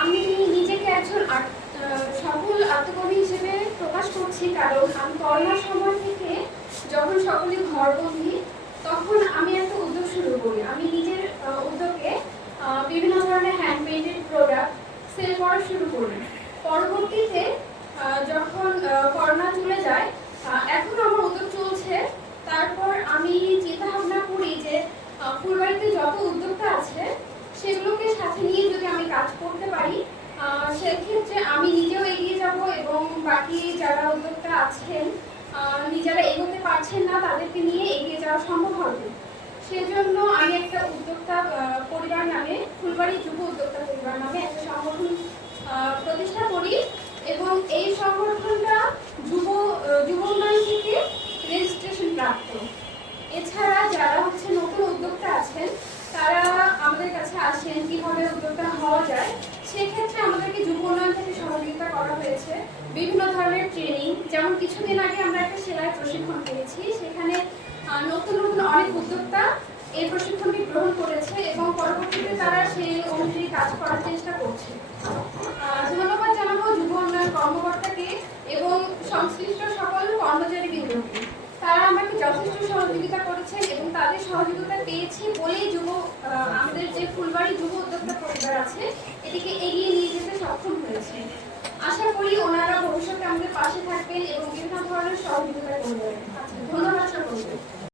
আট- আহ, সফল আত্মকর্মী হিসেবে প্রকাশ করছি কারণ আমি করোনার সময় থেকে যখন সকলে ঘরবন্দি তখন আমি একটা উদ্যোগ শুরু করি। আমি নিজের উদ্যোগে বিভিন্ন ধরনের হ্যান্ড পেইন্টেড প্রোডাক্ট সেল করা শুরু করি। পরবর্তীতে যখন করোনা চলে যায় সেক্ষেত্রে আমি নিজেও এগিয়ে যাব এবং বাকি যারা উদ্যোক্তা আছেন নিজেরা এগোতে পারছেন না, তাদেরকে নিয়ে এগিয়ে যাওয়া সম্ভব হবে। সেজন্য আমি একটা উদ্যোক্তা পরিবার নামে, ফুলবাড়ি যুব উদ্যোক্তা পরিবার নামে একটা সংগঠন প্রতিষ্ঠা করি এবং এই সংগঠনটা যুব যুব উন্নয়ন থেকে রেজিস্ট্রেশন প্রাপ্ত। এছাড়া যারা হচ্ছে নতুন উদ্যোক্তা আছেন তারা আমাদের কাছে আসেন কীভাবে উদ্যোক্তা হওয়া যায় সেক্ষেত্রে আমাদেরকে যুব উন্নয়ন থেকে সহযোগিতা করা হয়েছে। বিভিন্ন ধরনের ট্রেনিং যেমন কিছুদিন আগে আমরা একটা সেলাই প্রশিক্ষণ পেয়েছি। সেখানে নতুন নতুন অনেক উদ্যোক্তা এই প্রশিক্ষণটি গ্রহণ করেছে এবং পরবর্তীতে তারা সেই অনুযায়ী কাজ করার চেষ্টা করছে। ধন্যবাদ জানাব যুব উন্নয়ন কর্মকর্তাকে এবং সংশ্লিষ্ট সকল কর্মচারী বৃন্দকে। তারা আমাকে যথেষ্ট সহযোগিতা করেছেন এবং তাদের সহযোগিতা পেয়েছি বলেই যুব আমাদের যে ফুলবাড়ি যুব উদ্যোক্তা পরিবার আছে এটিকে এগিয়ে নিয়ে যেতে সক্ষম হয়েছে আশা করি ওনারা ভবিষ্যতে আমাদের পাশে থাকবেন এবং বিভিন্ন ধরনের সহযোগিতা করবেন। ধন্যবাদ।